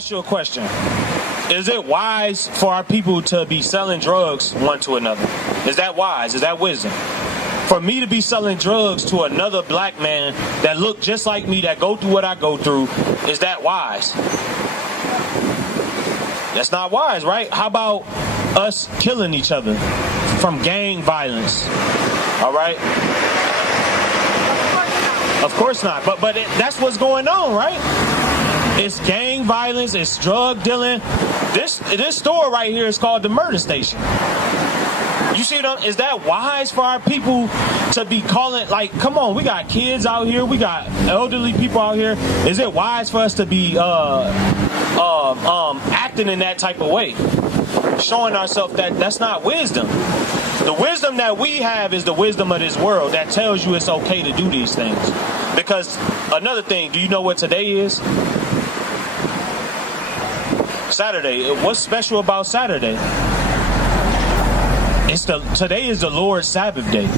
ask you a question. Is it wise for our people to be selling drugs one to another? Is that wise? Is that wisdom? For me to be selling drugs to another black man that look just like me, that go through what I go through, is that wise? That's not wise, right? How about us killing each other from gang violence? All right? Of course not. But that's what's going on, right? It's gang violence. It's drug dealing. This store right here is called the murder station. You see what is that wise for our people to be calling, like, come on, we got kids out here, we got elderly people out here. Is it wise for us to be acting in that type of way? Showing ourselves that's not wisdom. The wisdom that we have is the wisdom of this world that tells you it's okay to do these things. Because another thing, do you know what today is? Saturday. What's special about Saturday? Today is the Lord's Sabbath day.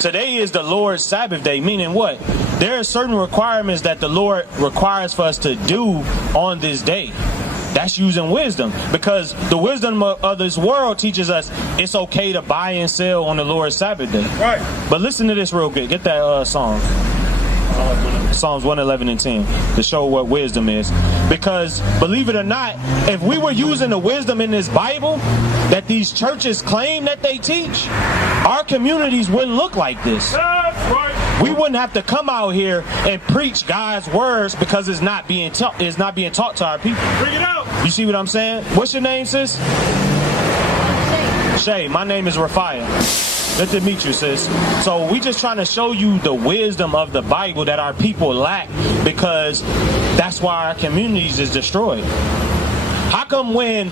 Today is the Lord's Sabbath day, meaning what? There are certain requirements that the Lord requires for us to do on this day. That's using wisdom, because the wisdom of this world teaches us it's okay to buy and sell on the Lord's Sabbath day. Right. But listen to this real good. Get that song. Psalms 111 and 10 to show what wisdom is. Because believe it or not, if we were using the wisdom in this Bible that these churches claim that they teach, our communities wouldn't look like this. That's right. We wouldn't have to come out here and preach God's words because it's not being taught to our people. Bring it out. You see what I'm saying? What's your name, sis? Shay. My name is Rafael. Good to meet you, sis. So we just trying to show you the wisdom of the Bible that our people lack, because that's why our communities is destroyed. How come when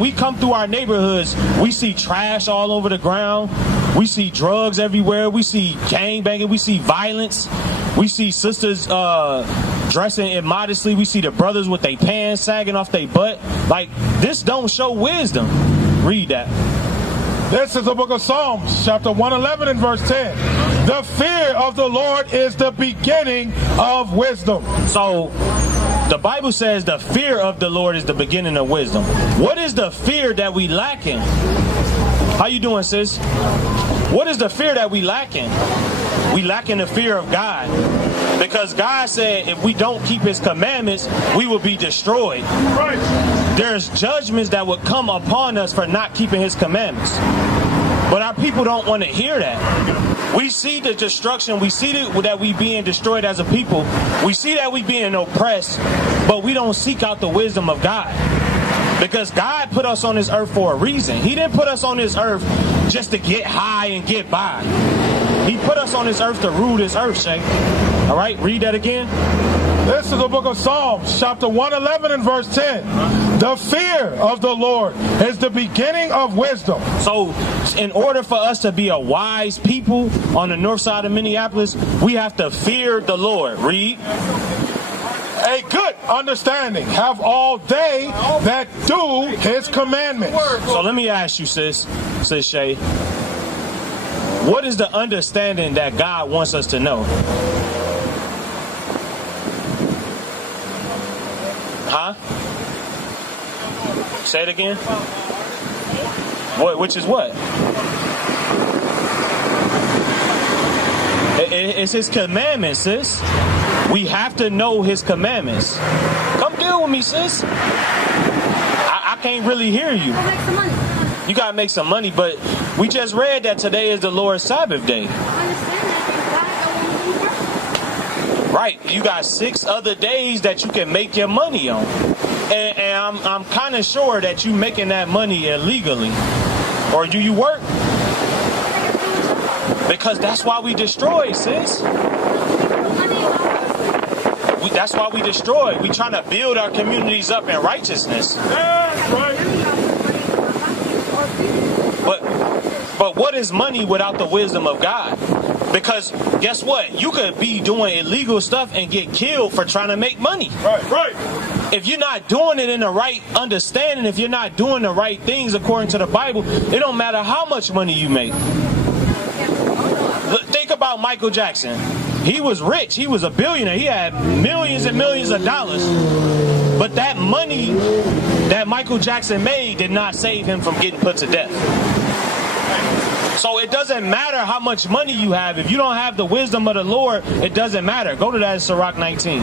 we come through our neighborhoods, we see trash all over the ground, we see drugs everywhere, we see gang banging, we see violence, we see sisters dressing immodestly, we see the brothers with their pants sagging off their butt? Like, this don't show wisdom. Read that. This is the book of Psalms, chapter 111 and verse 10. The fear of the Lord is the beginning of wisdom. So, the Bible says the fear of the Lord is the beginning of wisdom. What is the fear that we lacking? How you doing, sis? What is the fear that we lacking? We lacking the fear of God. Because God said if we don't keep his commandments, we will be destroyed. Right. There's judgments that would come upon us for not keeping his commandments. But our people don't want to hear that. We see the destruction. We see that we being destroyed as a people. We see that we being oppressed, but we don't seek out the wisdom of God. Because God put us on this earth for a reason. He didn't put us on this earth just to get high and get by. He put us on this earth to rule this earth, Shay. All right, read that again. This is the book of Psalms, chapter 111 and verse 10. The fear of the Lord is the beginning of wisdom. So, in order for us to be a wise people on the north side of Minneapolis, we have to fear the Lord. Read. A good understanding have all they that do his commandments. So let me ask you, sis Shay, what is the understanding that God wants us to know? Huh? Say it again. What? Which is what? It's his commandments, sis. We have to know his commandments. Come deal with me, sis. I can't really hear you. You gotta make some money, but we just read that today is the Lord's Sabbath day. Right, you got 6 other days that you can make your money on. And I'm kind of sure that you making that money illegally. Or do you work? Because that's why we destroy, sis. That's why we destroy. We trying to build our communities up in righteousness. That's right. But what is money without the wisdom of God? Because guess what? You could be doing illegal stuff and get killed for trying to make money. Right. If you're not doing it in the right understanding, if you're not doing the right things according to the Bible, it don't matter how much money you make. Think about Michael Jackson. He was rich. He was a billionaire. He had millions and millions of dollars. But that money that Michael Jackson made did not save him from getting put to death. So it doesn't matter how much money you have. If you don't have the wisdom of the Lord, it doesn't matter. Go to that in Sirach 19.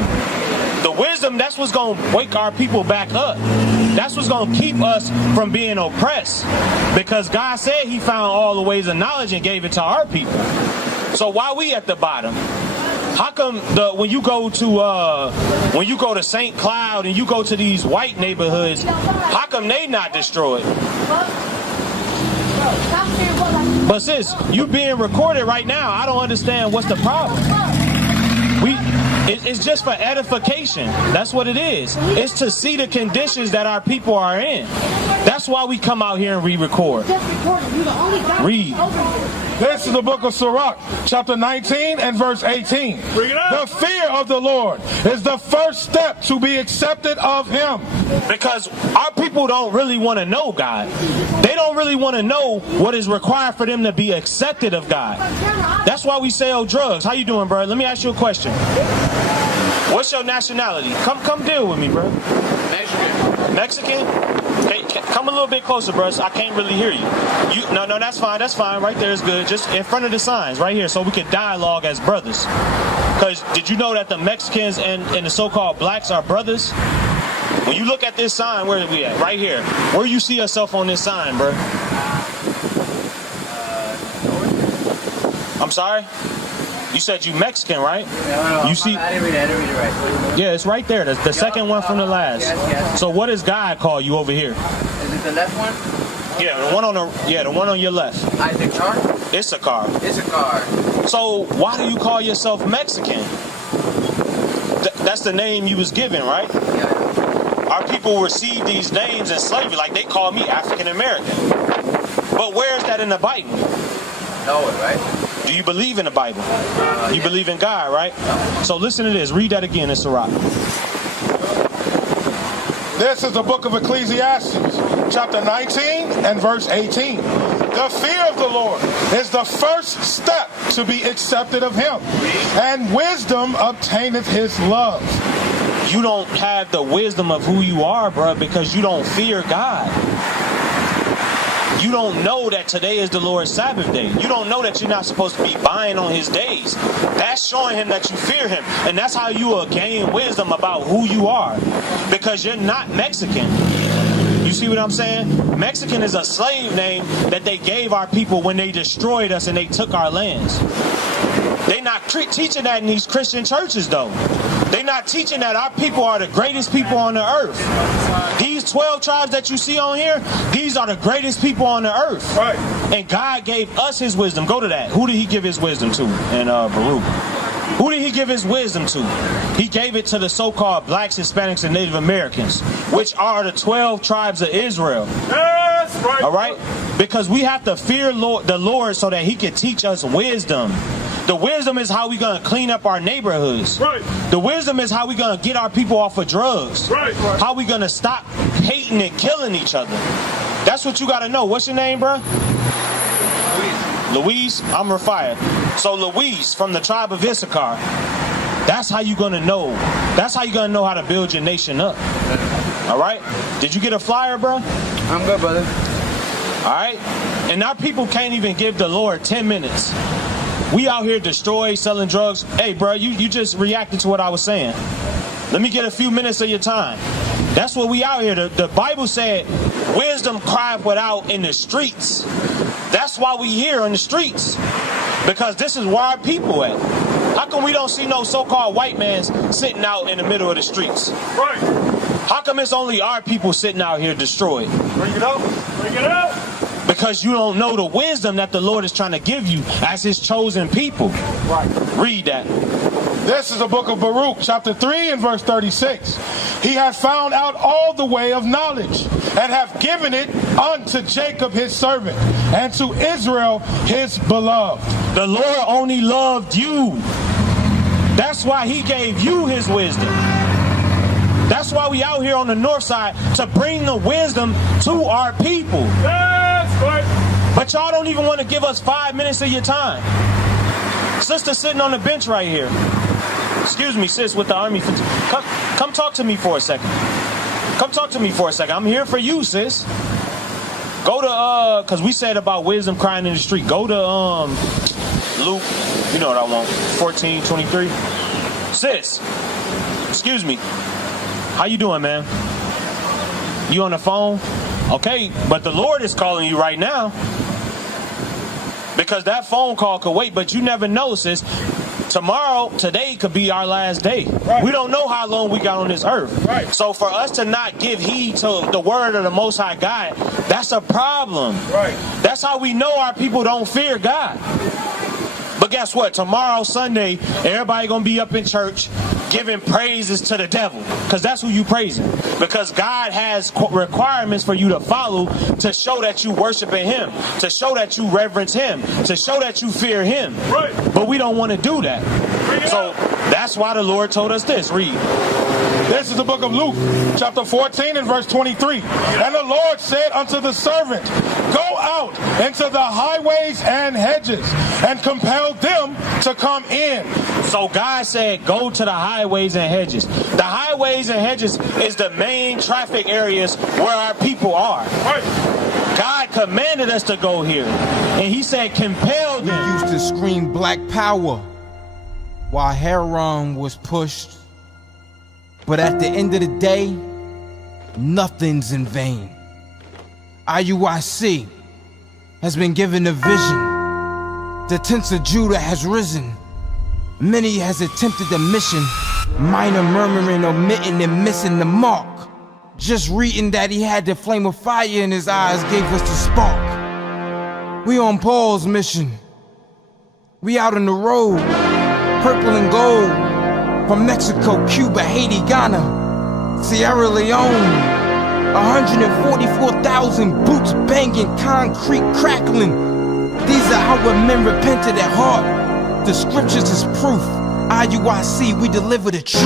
The wisdom, that's what's going to wake our people back up. That's what's going to keep us from being oppressed. Because God said he found all the ways of knowledge and gave it to our people. So why we at the bottom? How come when you go to St. Cloud and you go to these white neighborhoods, how come they not destroyed? But sis, you being recorded right now, I don't understand what's the problem. It's just for edification. That's what it is. It's to see the conditions that our people are in. That's why we come out here and re-record. Read. This is the book of Sirach, chapter 19 and verse 18. Bring it up. The fear of the Lord is the first step to be accepted of him. Because our people don't really want to know God. They don't really want to know what is required for them to be accepted of God. That's why we sell drugs. How you doing, bro? Let me ask you a question. What's your nationality? Come deal with me, bro. Mexican. Mexican? Come a little bit closer, bro. I can't really hear you. No, that's fine. That's fine. Right there is good. Just in front of the signs, right here, so we can dialogue as brothers. Because did you know that the Mexicans and the so-called blacks are brothers? When you look at this sign, where are we at? Right here. Where you see yourself on this sign, bro? I'm sorry? You said you Mexican, right? No, you see? I didn't read it right. Yeah, it's right there. The second one from the last. Yes. So what does God call you over here? Is it the left one? Yeah, the one on your left. Issachar? Issachar. Issachar. So why do you call yourself Mexican? That's the name you was given, right? Yeah. Our people received these names in slavery, like they call me African American. But where is that in the Bible? No, right? Do you believe in the Bible? You believe in God, right? So listen to this. Read that again in Sirach. This is the book of Ecclesiastes, chapter 19 and verse 18. The fear of the Lord is the first step to be accepted of him, and wisdom obtaineth his love. You don't have the wisdom of who you are, bro, because you don't fear God. You don't know that today is the Lord's Sabbath day. You don't know that you're not supposed to be buying on his days. That's showing him that you fear him. And that's how you will gain wisdom about who you are. Because you're not Mexican. You see what I'm saying? Mexican is a slave name that they gave our people when they destroyed us and they took our lands. They're not teaching that in these Christian churches, though. They're not teaching that our people are the greatest people on the earth. These 12 tribes that you see on here, these are the greatest people on the earth. Right. And God gave us his wisdom. Go to that. Who did he give his wisdom to in Baruch? Who did he give his wisdom to? He gave it to the so-called blacks, Hispanics, and Native Americans, which are the 12 tribes of Israel. That's right. All right? Because we have to fear the Lord so that he can teach us wisdom. The wisdom is how we're going to clean up our neighborhoods. Right. The wisdom is how we're going to get our people off of drugs. Right. How we're going to stop hating and killing each other. That's what you got to know. What's your name, bro? Louise. I'm Rafael. So Louise from the tribe of Issachar. That's how you're going to know. That's how you're going to know how to build your nation up. All right? Did you get a flyer, bro? I'm good, brother. All right? And our people can't even give the Lord 10 minutes. We out here destroyed, selling drugs. Hey, bro, you just reacted to what I was saying. Let me get a few minutes of your time. That's what we out here. The Bible said, wisdom cried without in the streets. That's why we here in the streets. Because this is where our people at. How come we don't see no so-called white man sitting out in the middle of the streets? Right. How come it's only our people sitting out here destroyed? Bring it up. Bring it up. Because you don't know the wisdom that the Lord is trying to give you as his chosen people. Right. Read that. This is the book of Baruch, chapter 3 and verse 36. He hath found out all the way of knowledge, and hath given it unto Jacob his servant, and to Israel his beloved. The Lord only loved you. That's why he gave you his wisdom. That's why we out here on the north side, to bring the wisdom to our people. That's right. But y'all don't even want to give us 5 minutes of your time. Sister sitting on the bench right here. Excuse me, sis, with the army. Come talk to me for a second. Come talk to me for a second. I'm here for you, sis. Go to, because we said about wisdom crying in the street. Go to Luke, you know what I want, 14:23. Sis, excuse me. How you doing, man? You on the phone? Okay, but the Lord is calling you right now. Because that phone call could wait, but you never know, sis. Today could be our last day. Right. We don't know how long we got on this earth. Right. So for us to not give heed to the word of the Most High God, that's a problem. Right. That's how we know our people don't fear God. But guess what? Tomorrow, Sunday, everybody gonna be up in church giving praises to the devil, because that's who you praising. Because God has requirements for you to follow to show that you worshiping him, to show that you reverence him, to show that you fear him. Right. But we don't want to do that. So that's why the Lord told us this. Read. This is the book of Luke, chapter 14 and verse 23. And the Lord said unto the servant, go out into the highways and hedges and compel them to come in. So God said, go to the highways and hedges. The highways and hedges is the main traffic areas where our people are. God commanded us to go here. And he said, compel them. We used to scream black power while Heron was pushed. But at the end of the day, nothing's in vain. IUIC has been given a vision. The tents of Judah has risen. Many has attempted the mission, minor murmuring, omitting and missing the mark. Just reading that he had the flame of fire in his eyes gave us the spark. We on Paul's mission. We out on the road, purple and gold, from Mexico, Cuba, Haiti, Ghana, Sierra Leone. 144,000 boots banging, concrete crackling. These are our men repented at heart. The scriptures is proof. IUIC, we deliver the truth.